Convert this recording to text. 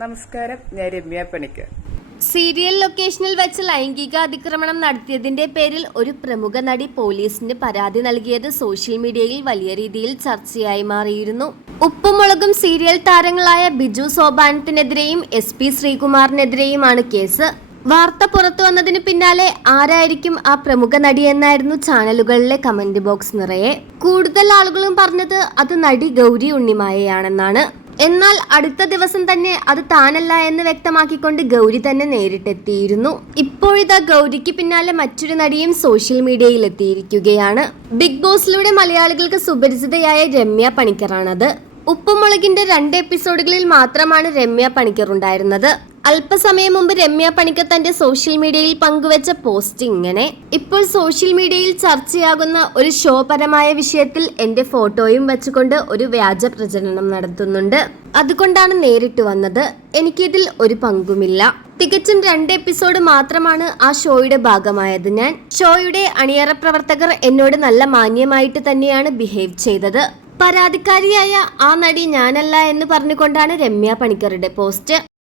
നമസ്കാരം, ഞാൻ രമ്യ പണിക്കർ. സീരിയൽ ലൊക്കേഷനിൽ വെച്ച് ലൈംഗിക അതിക്രമണം നടത്തിയതിന്റെ പേരിൽ ഒരു പ്രമുഖ നടി പോലീസിന് പരാതി നൽകിയത് സോഷ്യൽ മീഡിയയിൽ വലിയ രീതിയിൽ ചർച്ചയായി മാറിയിരുന്നു. ഉപ്പും മുളകും സീരിയൽ താരങ്ങളായ ബിജു സോപാനത്തിനെതിരെയും SP ശ്രീകുമാറിനെതിരെയുമാണ് കേസ്. വാർത്ത പുറത്തു വന്നതിന് പിന്നാലെ ആരായിരിക്കും ആ പ്രമുഖ നടിയെന്നായിരുന്നു ചാനലുകളിലെ കമന്റ് ബോക്സ് നിറയെ. കൂടുതൽ ആളുകളും പറഞ്ഞത് അത് നടി ഗൗരി ഉണ്ണിമായയാണെന്നാണ്. എന്നാൽ അടുത്ത ദിവസം തന്നെ അത് താനല്ല എന്ന് വ്യക്തമാക്കിക്കൊണ്ട് ഗൗരി തന്നെ നേരിട്ടെത്തിയിരുന്നു. ഇപ്പോഴിതാ ഗൗരിക്ക് പിന്നാലെ മറ്റൊരു നടിയും സോഷ്യൽ മീഡിയയിൽ എത്തിയിരിക്കുകയാണ്. ബിഗ് ബോസിലൂടെ മലയാളികൾക്ക് സുപരിചിതയായ രമ്യ പണിക്കറാണത്. ഉപ്പുമുളകിന്റെ 2 എപ്പിസോഡുകളിൽ മാത്രമാണ് രമ്യ പണിക്കർ ഉണ്ടായിരുന്നത്. അല്പസമയം മുമ്പ് രമ്യ പണിക്കർ തന്റെ സോഷ്യൽ മീഡിയയിൽ പങ്കുവച്ച പോസ്റ്റ് ഇങ്ങനെ: ഇപ്പോൾ സോഷ്യൽ മീഡിയയിൽ ചർച്ചയാകുന്ന ഒരു ഷോപരമായ വിഷയത്തിൽ എന്റെ ഫോട്ടോയും വെച്ചുകൊണ്ട് ഒരു വ്യാജ പ്രചരണം നടത്തുന്നുണ്ട്. അതുകൊണ്ടാണ് നേരിട്ട് വന്നത്. എനിക്കിതിൽ ഒരു പങ്കുമില്ല. തികച്ചും 2 എപ്പിസോഡ് മാത്രമാണ് ആ ഷോയുടെ ഭാഗമായത്. ഞാൻ ഷോയുടെ അണിയറ പ്രവർത്തകർ എന്നോട് നല്ല മാന്യമായിട്ട് തന്നെയാണ് ബിഹേവ് ചെയ്തത്. പരാതിക്കാരിയായ ആ നടി ഞാനല്ല എന്ന് പറഞ്ഞുകൊണ്ടാണ് രമ്യ പണിക്കറുടെ പോസ്റ്റ്.